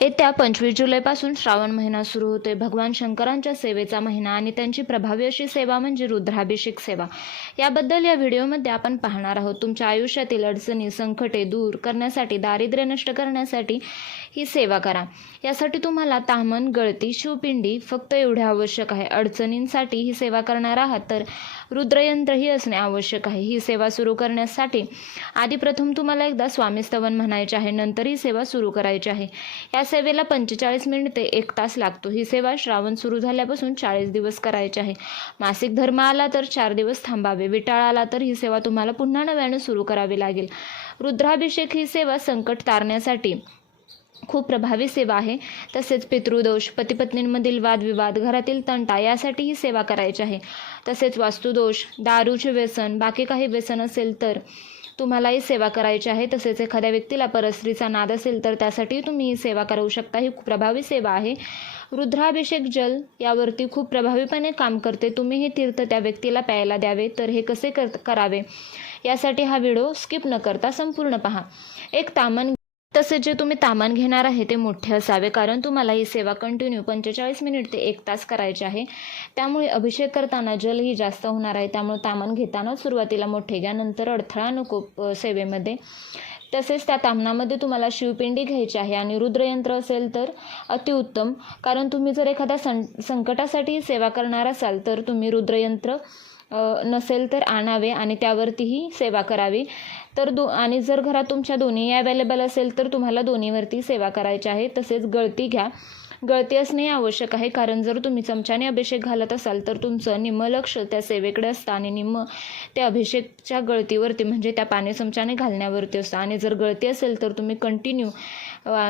येत्या पंचवीस जुलैपासून श्रावण महिना सुरू होतोय. भगवान शंकरांच्या सेवेचा महिना आणि त्यांची प्रभावी अशी सेवा म्हणजे रुद्राभिषेक सेवा. याबद्दल या व्हिडिओमध्ये आपण पाहणार आहोत. तुमच्या आयुष्यातील अडचणी संकटे दूर करण्यासाठी दारिद्र्य नष्ट करण्यासाठी ही सेवा करा. यासाठी तुम्हाला तामन गळती शिवपिंडी फक्त एवढे आवश्यक आहे. अडचणींसाठी ही सेवा करणार आहात तर रुद्रयंत्रही असणे आवश्यक आहे. ही सेवा सुरू करण्यासाठी आधी प्रथम तुम्हाला एकदा स्वामी स्तवन म्हणायचे आहे. नंतर ही सेवा सुरू करायची आहे. या सेवेला पंचेचाळीस मिनिट ते एक तास लागतो. ही सेवा श्रावण सुरू झाल्यापासून चाळीस दिवस करायची आहे. मासिक धर्म आला तर चार दिवस थांबावे. विटाळ आला तर ही सेवा तुम्हाला पुन्हा नव्याने सुरू करावी लागेल. रुद्राभिषेक ही सेवा संकट तारण्यासाठी खूप प्रभावी सेवा आहे. तसेच पितृदोष पतीपत्नींमधील वादविवाद घरातील तंटा यासाठी ही सेवा करायची आहे. तसेच वास्तुदोष दारूचे व्यसन बाकी काही व्यसन असेल तर तुम्हालाही सेवा करायची आहे तसेच एखाद्या व्यक्तीला परस्त्रीचा नाद असेल तर त्यासाठी तुम्ही ही सेवा करू शकता. ही खूप प्रभावी सेवा आहे. रुद्राभिषेक जल यावरती खूप प्रभावीपणे काम करते. तुम्ही हे तीर्थ त्या व्यक्तीला प्यायला द्यावे तर हे कसे कर करावे? यासाठी हा व्हिडिओ स्किप न करता संपूर्ण पहा. एक तामन तसेच जे तुम्ही तामान घेणार आहे ते मोठे असावे कारण तुम्हाला ही सेवा कंटिन्यू पंचेचाळीस मिनिट ते एक तास करायचे आहे. त्यामुळे अभिषेक करताना जलही जास्त होणार आहे त्यामुळे तामान घेताना सुरुवातीला मोठे घ्या नंतर अडथळा नको सेवेमध्ये. तसेच त्या तामणामध्ये तुम्हाला शिवपिंडी घ्यायची आहे आणि रुद्रयंत्र असेल तर अतिउत्तम कारण तुम्ही जर एखाद्या सं संकटासाठी सेवा करणार असाल तर तुम्ही रुद्रयंत्र नसेल तर आणावे आणि त्यावरतीही सेवा करावी. तर दो आणि जर घरात तुमच्या दोन्ही अवेलेबल असेल तर तुम्हाला दोन्हीवरती सेवा करायची आहे. तसेच गळती घ्या. गळती असणे आवश्यक आहे. कारण जर तुम्ही चमच्याने अभिषेक घालत असाल तर तुमचं निम्म लक्ष त्या सेवेकडे असतं आणि निम्म त्या अभिषेकच्या गळतीवरती म्हणजे त्या पाणी चमच्याने घालण्यावरती असतं. आणि जर गळती असेल तर तुम्ही कंटिन्यू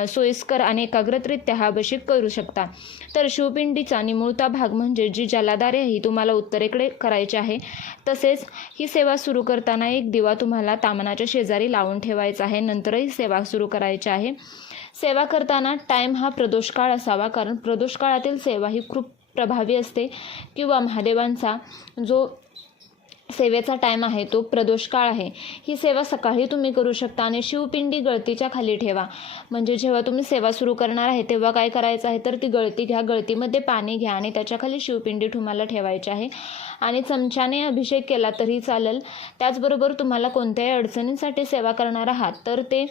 सोयीस्कर आणि एकाग्रतरित्या हा अभिषेक करू शकता. तर शिवपिंडीचा निमुळता भाग म्हणजे जी जलाधारे ही तुम्हाला उत्तरेकडे करायची आहे. तसेच ही सेवा सुरू करताना एक दिवा तुम्हाला तामनाच्या शेजारी लावून ठेवायचा आहे. नंतरही सेवा सुरू करायची आहे. सेवा करताना टाईम हा प्रदोषकाळ असावा. कारण प्रदोषकाळातील सेवा ही खूप प्रभावी असते. किंवा महादेवांचा जो सेवेचा टाईम आहे तो प्रदोषकाळ आहे. ही सेवा सकाळी तुम्ही करू शकता आणि शिवपिंडी गळतीच्या खाली ठेवा. म्हणजे जेव्हा तुम्ही सेवा सुरू करणार आहे तेव्हा काय करायचं आहे? तर ती गळती घ्या. गळतीमध्ये पाणी घ्या आणि त्याच्याखाली शिवपिंडी तुम्हाला ठेवायची आहे. आणि चमच्याने अभिषेक केला तरी चालेल. त्याचबरोबर तुम्हाला कोणत्याही अडचणींसाठी सेवा करणार आहात तर ते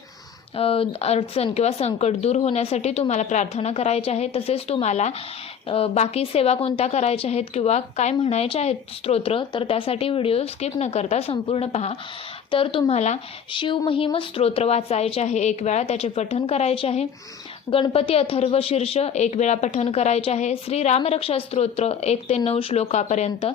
अडचण किंवा संकट दूर होण्यासाठी तुम्हाला प्रार्थना करायची आहे तसेच तुम्हाला बाकी सेवा कोणत्या करायच्या आहेत किंवा काय म्हणायच्या आहेत स्तोत्र तर त्यासाठी व्हिडिओ स्किप न करता संपूर्ण पहा. तर तुम्हाला शिवमहिम स्तोत्र वाचायचे आहे एक वेळा त्याचे पठण करायचे आहे. गणपती अथर्व शीर्ष एक वेळा पठण करायचे आहे. श्री रामरक्षा स्तोत्र एक ते नऊ श्लोकापर्यंत.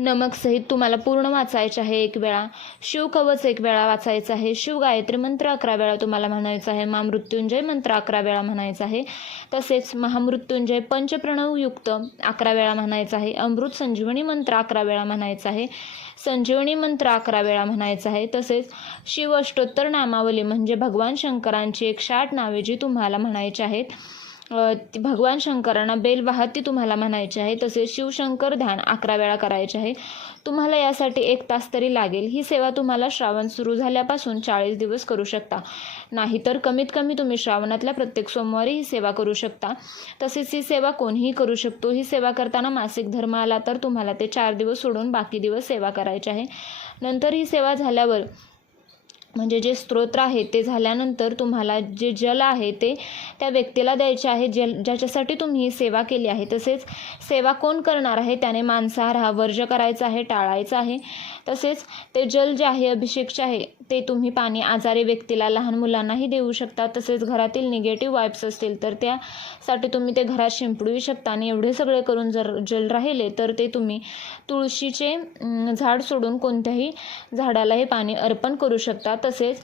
नमक सहित तुम्हाला पूर्ण वाचायचे आहे एक वेळा. शिवकवच एक वेळा वाचायचं आहे. शिव गायत्री मंत्र अकरा वेळा तुम्हाला म्हणायचं आहे. महामृत्युंजय मंत्र अकरा वेळा म्हणायचं आहे. तसेच महामृत्युंजय पंचप्रणवयुक्त अकरा वेळा म्हणायचं आहे. अमृत संजीवनी मंत्र अकरा वेळा म्हणायचं आहे. संजीवनी मंत्र अकरा वेळा म्हणायचं आहे. तसेच शिव अष्टोत्तर नामावली म्हणजे भगवान शंकरांची एकशे आठ नावे जी तुम्हाला म्हणायची आहेत. भगवान शंकरांना बेल वाहती तुम्हाला म्हणायची आहे तसेच शिवशंकर ध्यान अकरा वेळा करायचे आहे. तुम्हाला यासाठी एक तास तरी लागेल. ही सेवा तुम्हाला श्रावण सुरू झाल्यापासून चाळीस दिवस करू शकता. नाहीतर कमीत कमी तुम्ही श्रावणातल्या प्रत्येक सोमवारी ही सेवा करू शकता. तसेच ही सेवा कोणीही करू शकतो. ही सेवा करताना मासिक धर्म आला तर तुम्हाला ते चार दिवस सोडून बाकी दिवस सेवा करायची आहे. नंतर ही सेवा झाल्यावर म्हणजे जे स्तोत्र आहे ते झाल्यानंतर तुम्हाला जे जल आहे ते त्या व्यक्तीला द्यायचे आहे. जल ज्याच्यासाठी तुम्ही सेवा केली आहे. तसेच सेवा कोण करणार आहे? त्याने मांसाहार हा वर्ज करायचा आहे टाळायचा आहे. तसेच ते जल जे आहे अभिषेकचे आहे ते तुम्ही पाणी आजारी व्यक्तीला लहान मुलांनाही देऊ शकता. तसेच घरातील निगेटिव्ह वाईब्स असतील तर त्यासाठी तुम्ही ते घरात शिंपडू शकता. आणि एवढे सगळे करून जर जल राहिले तर ते तुम्ही तुळशीचे झाड सोडून कोणत्याही झाडाला हे पाणी अर्पण करू शकता. तसेच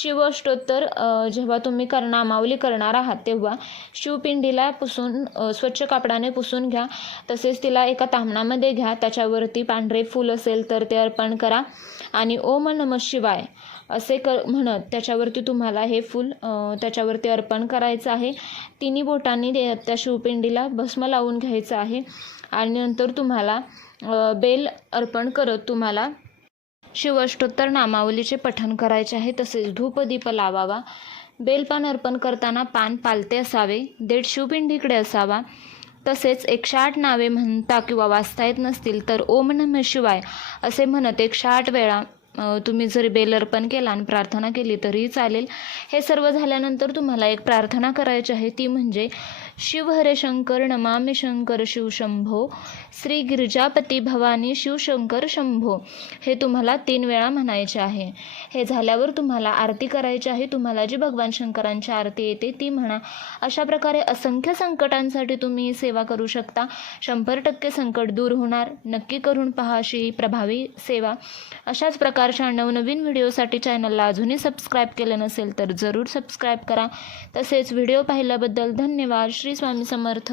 शिवष्टोत्तर जेव्हा तुम्ही कर नामावली करणार आहात तेव्हा शिवपिंडीला पुसून स्वच्छ कापडाने पुसून घ्या. तसेच तिला एका तामणामध्ये घ्या. त्याच्यावरती पांढरे फूल असेल तर ते अर्पण करा. आणि ओम नम शिवाय असे कर म्हणत त्याच्यावरती तुम्हाला हे फूल त्याच्यावरती अर्पण करायचं आहे. तिन्ही बोटांनी त्या शिवपिंडीला भस्म लावून घ्यायचं आहे. आणि नंतर तुम्हाला बेल अर्पण करत तुम्हाला शिवष्टोत्तर नामावलीचे पठण करायचे आहे तसेच धूपदीप लावावा. बेलपान अर्पण करताना पान पालते असावे देठ शिवपिंडीकडे असावा. तसेच एकशे आठ नावे म्हणता किंवा वाचता येत नसतील तर ओम नम शिवाय असे म्हणत एकशे आठ वेळा तुम्ही जरी बेल अर्पण केला आणि प्रार्थना केली तरीही चालेल. हे सर्व झाल्यानंतर तुम्हाला एक प्रार्थना करायची आहे. ती म्हणजे शिव हरे शंकर नमामि शंकर शिव शंभो श्री गिरिजापती भवानी शिवशंकर शंभो. हे तुम्हाला तीन वेळा म्हणायचे आहे. हे झाल्यावर तुम्हाला आरती करायची आहे. तुम्हाला जी भगवान शंकरांची आरती येते ती म्हणा. अशा प्रकारे असंख्य संकटांसाठी तुम्ही सेवा करू शकता. शंभर टक्के संकट दूर होणार. नक्की करून पहा अशी प्रभावी सेवा. अशाच प्रकारच्या नवनवीन व्हिडिओसाठी चॅनलला अजूनही सबस्क्राईब केलं नसेल तर जरूर सबस्क्राईब करा. तसेच व्हिडिओ पाहिल्याबद्दल धन्यवाद. श्री स्वामी समर्थ.